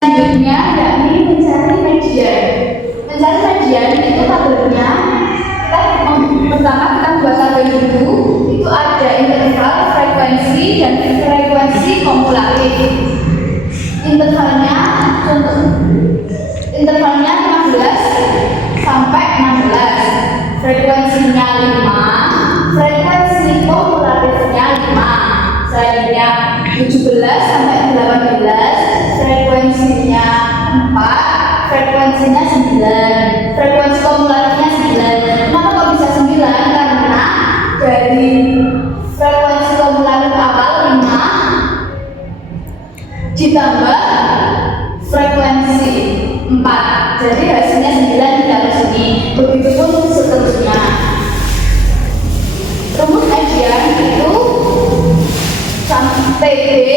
Selanjutnya yakni mencari median. Mencari median itu tabelnya pertama kita buat tabel dulu. Itu ada interval, frekuensi, dan frekuensi kumulatif. Intervalnya 15 sampai 16, frekuensinya 5, frekuensi kumulatifnya 5. Selanjutnya 17 sampai 18, frekuensinya 4, frekuensinya 9, frekuensi kumulatifnya 9. Kenapa kok bisa 9? Karena dari frekuensi kumulatif awal 5 ditambah frekuensi 4, jadi hasilnya 9 di dalam sini. Begitupun seterusnya. Rumus median itu PB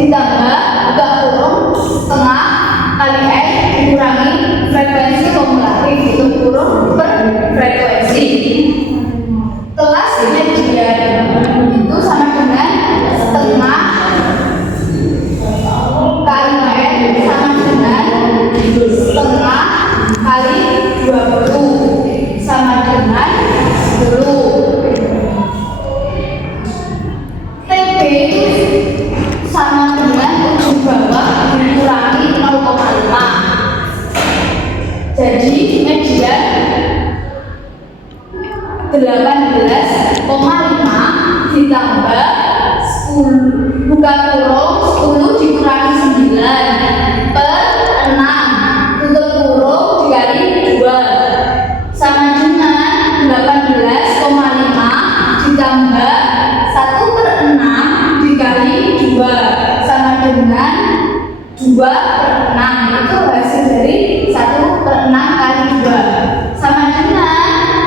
ditambah buka kurung setengah kali N dikurangi frekuensi kumulatif itu kurung per frekuensi. Kelas median itu sama dengan setengah kali N sama dengan setengah kali 20 sama dengan 10. TB sama dengan ujung bawah dikurangi 0,5. Jadi median 18,5 ditambah 10 buka kurung 10 dikurangi 9 per 6 tutup kurung dikali 2 sama dengan 18,5 ditambah 1 per 6 dikali 2 sama dengan 2 per 6. Itu hasil dari 1 per 6 kali 2 sama dengan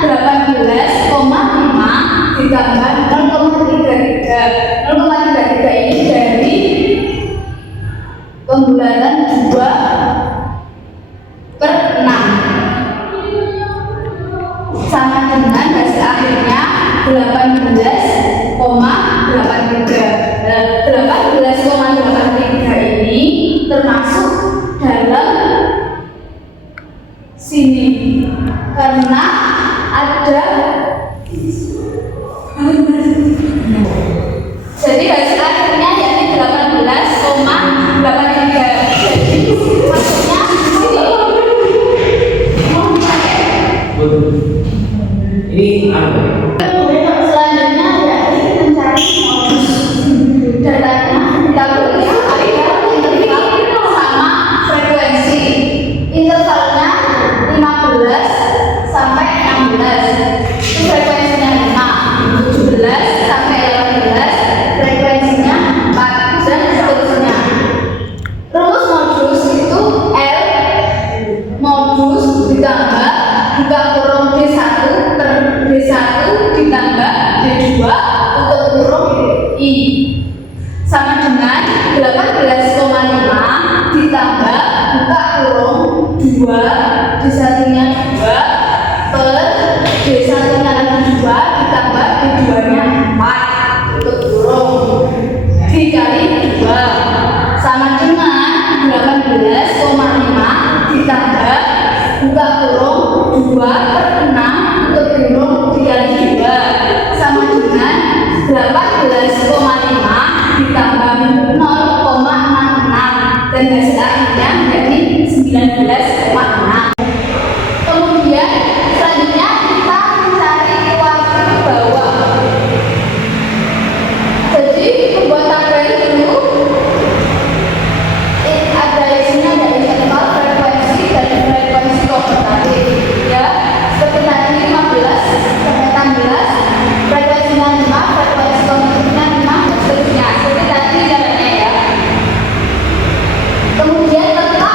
18,5 ditambah 0,33. 0,33 ini dari pembulanan 2 per 6 sama dengan hasil akhirnya 18,83. 18,83 ini termasuk dalam sini karena ada, jadi hasil akhirnya yakni 18,83. Jadi maksudnya ini apa? Selanjutnya yakni mencari modus. Datanya kita beri interval sama frekuensi. Intervalnya 15 sampai 16. Itu frekuensinya 5. 17 sampai 18, frekuensinya 4 dan seterusnya. Rumus modus itu L modus ditambah buka kurung D1 per D1 ditambah D2 tutup kurung I sama dengan 18,5 ditambah buka kurung 2 D1-nya 2 per D1-nya lagi 2 ditambah D2-nya 4 tutup kurung dikali 2 sama dengan 18,5 ditambah buka kurung 2 per 6 tutup kurung dikali 2 sama dengan 18,5 ditambah 0,66 dan hasil akhirnya menjadi 19,6. Kemudian selanjutnya kita mencari waktu bawah. Jadi membuat tabel dulu. Ada isinya, ada interval, frekuensi, dan frekuensi kumulatif. Ya, seperti tadi 15 sampai 16, frekuensinya 5, frekuensi kumulatifnya 5, dan seterusnya. Seperti tadi jalannya ya. Kemudian tetap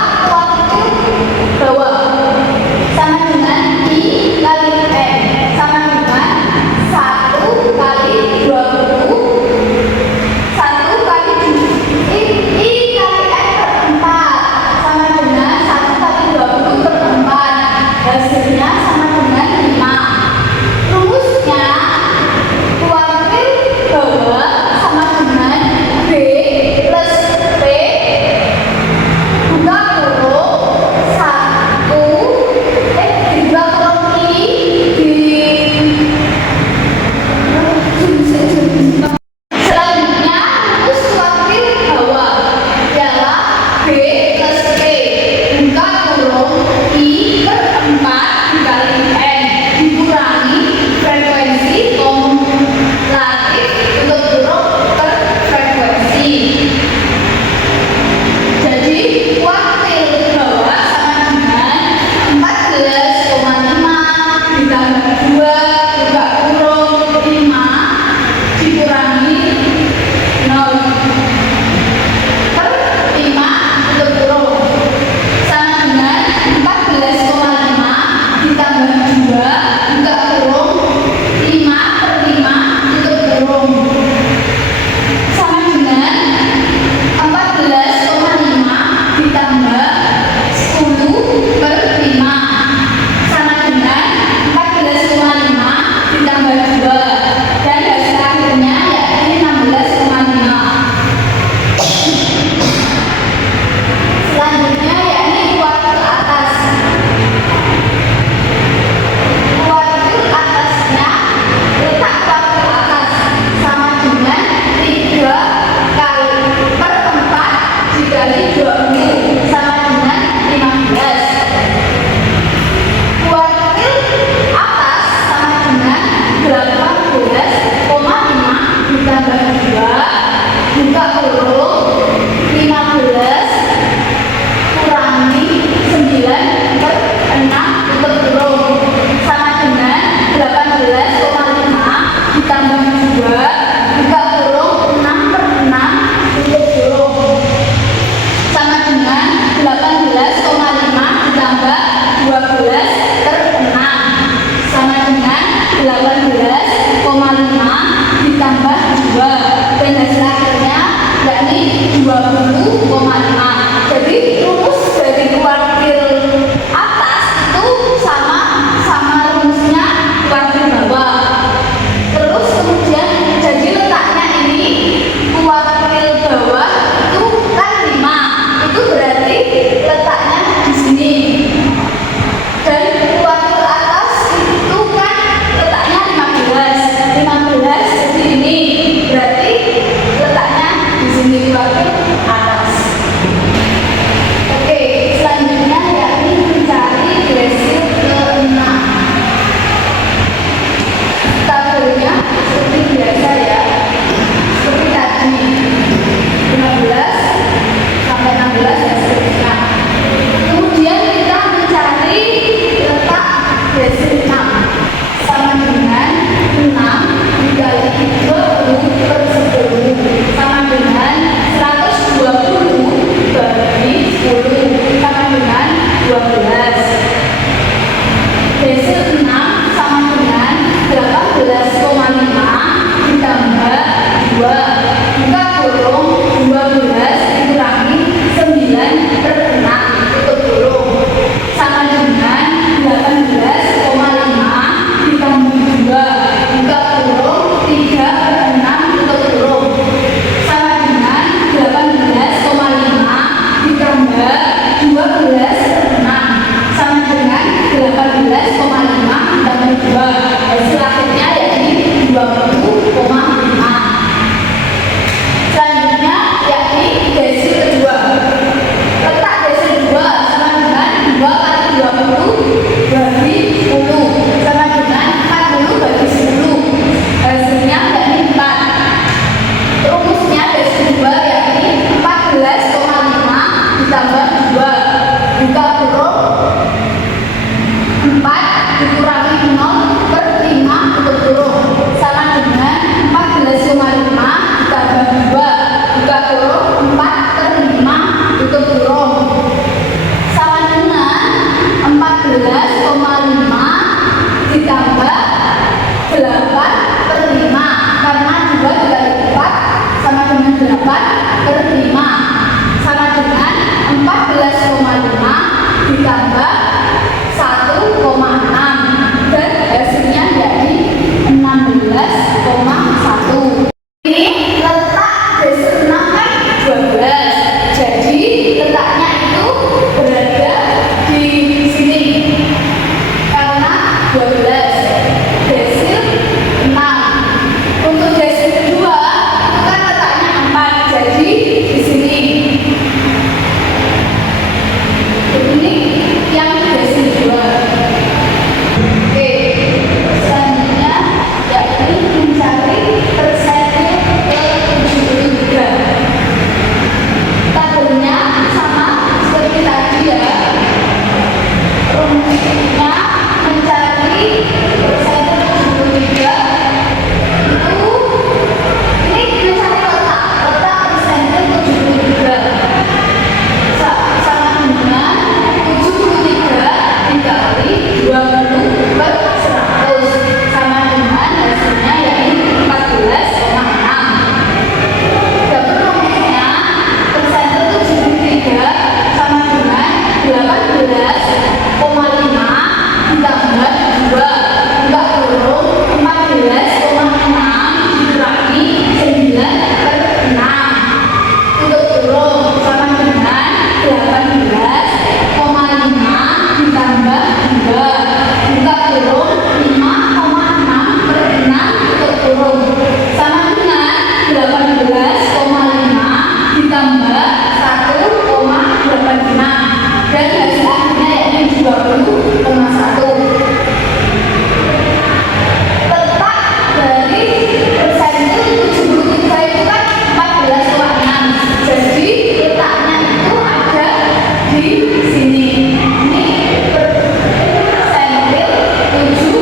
di sini. Ini persentil 7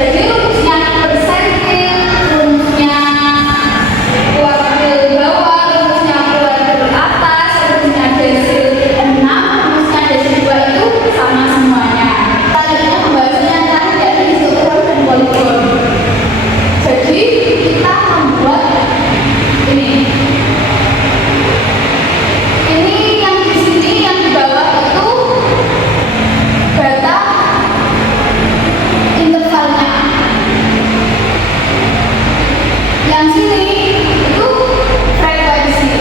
jadi rumusnya persentil, rumusnya kuartil bawah, rumusnya kuartil atas, rumusnya desil 6, rumusnya desil 2 itu sama semuanya. Selanjutnya pembahasannya terakhir yaitu histogram dan poligon. Jadi kita membuat ini yang di sini, yang di bawah itu data intervalnya. Yang sini itu frekuensi.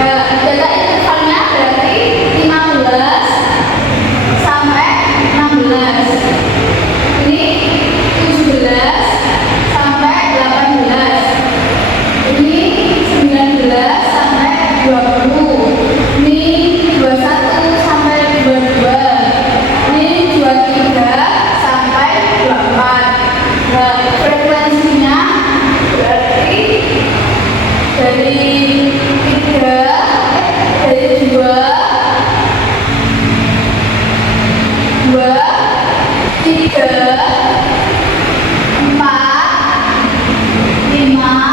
Data intervalnya berarti 15 sampai 16. Ini 17 sampai 18. Ini 19 sampai 20. Ini 21 sampai 22. Ini 23 sampai 24. Nah, frekuensinya berarti dari 2, 3, 4, 5,